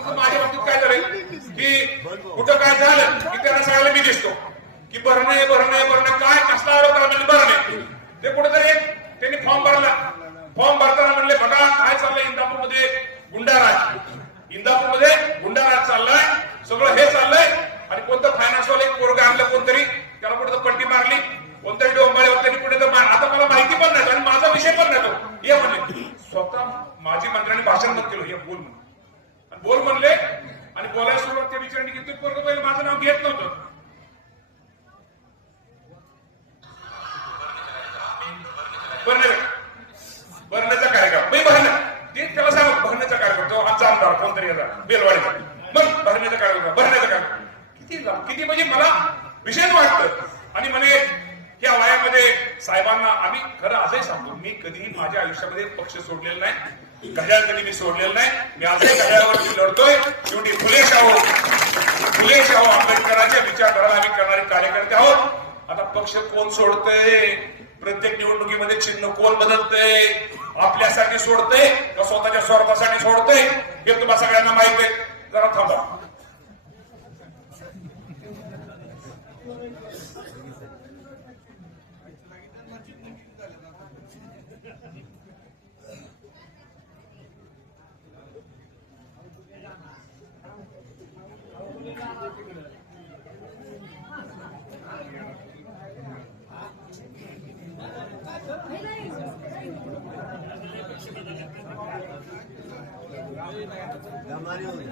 असं माझ्या बाबतीत काय झालंय की कुठं काय झालं की त्यांना सांगायला मी दिसतो की भरणे भरणे भरणे काय कसला आरोप आला म्हणजे भरणे. ते कुठेतरी एक त्यांनी फॉर्म भरला. फॉर्म भरताना म्हणले बघा काय चाललंय इंदापूरमध्ये? गुंडाराज. इंदापूरमध्ये गुंडाराज चाललाय सगळं हे चाललंय. आणि कोणतं फायनान्सवाले एक पोरगा आणलं कोणतरी त्याला कुठे पट्टी मारली. कोणतरी डोंबाळ्यावर त्यांनी कुठे आता मला माहिती पण नाही आणि माझा विषय पण नाही तो. ये म्हणले स्वतः माजी मंत्र्यांनी भाषण मत केलं हे बोल म्हणून आणि बोल म्हणले आणि बोलायला सुरुवात त्या विचारणी की तू पोरग पहिले माझं नाव घेत नव्हतं. भरण्याचा कार्यक्रम. मी ते त्याला सांग भरण्याचा कार्यक्रम. तो आमचा आमदार कोणतरी याचा. बेलवाडीचा. मग भरण्याचा कार्यक्रम भरण्याचा कार्यक्रम. किती किती म्हणजे मला विशेष वाटतं. आणि म्हणे या वयामध्ये साहेबांना आम्ही खरं असंही सांगतो मी कधीही माझ्या आयुष्यामध्ये पक्ष सोडलेला नाही. घड्याळ कधी मी सोडलेलं नाही. मी आजही घड्याळावर मी लढतोय. शेवटी फुले शाहू. फुले शाहू आंबेडकरांच्या विचारधारा आम्ही करणारे कार्यकर्ते आहोत. आता पक्ष कोण सोडतय? प्रत्येक निवडणुकीमध्ये चिन्ह कोण बदलतंय? आपल्यासाठी सोडतंय का स्वतःच्या स्वार्थासाठी सोडतंय? हे तुम्हाला सगळ्यांना माहीत आहे. जरा थांबा. Damar yolu.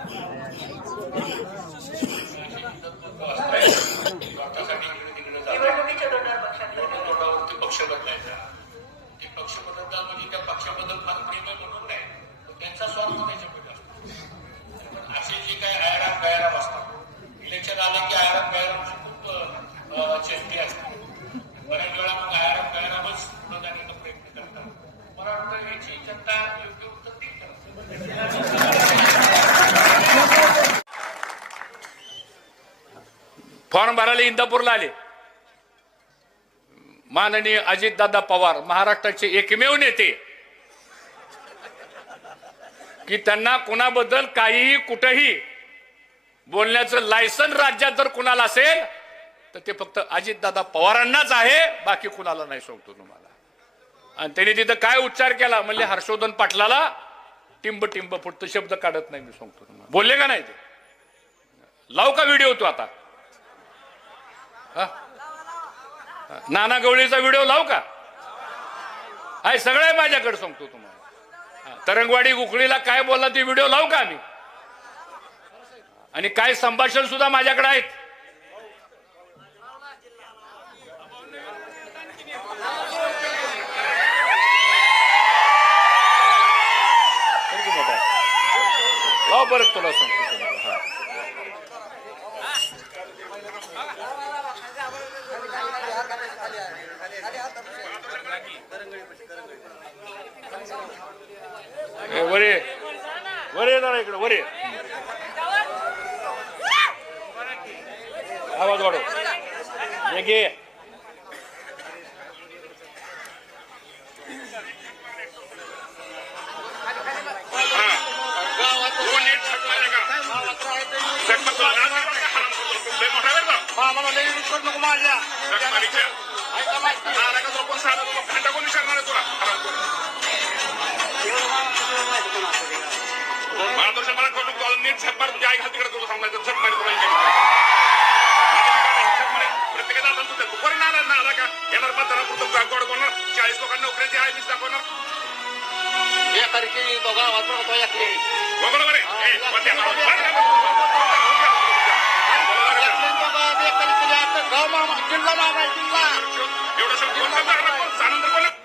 भरायला इंदापूरला आले. माननीय अजितदादा पवार महाराष्ट्राचे एकमेव नेते. की त्यांना कुणाबद्दल काहीही कुठंही बोलण्याचं लायसन राज्यात जर कुणाला असेल तर ते फक्त अजितदादा पवारांनाच आहे बाकी कुणाला नाही सांगतो तुम्हाला. आणि त्यांनी तिथं काय उच्चार केला? म्हणजे हर्षवर्धन पाटलाला टिंब टिंब फुटतं शब्द काढत नाही मी सांगतो तुम्हाला. बोलले का नाही ते? लाव का व्हिडिओ तू आता? नाना गवळीचा व्हिडिओ लावू का? आहे सगळे माझ्याकडे सांगतो तुम्हाला. तरंगवाडी उकळीला काय बोलला ते व्हिडिओ लावू का आम्ही? आणि काय संभाषण सुद्धा माझ्याकडे आहेत? लाव बरं तुला सांगतो तुम्हाला हा ए, वरे वरे जरा इकडे वरे आवाज वाढव. हे घे दोन बरोबर आहे ए, वरती आला. वर काय बोलतो? बरोबर आहे. एवढं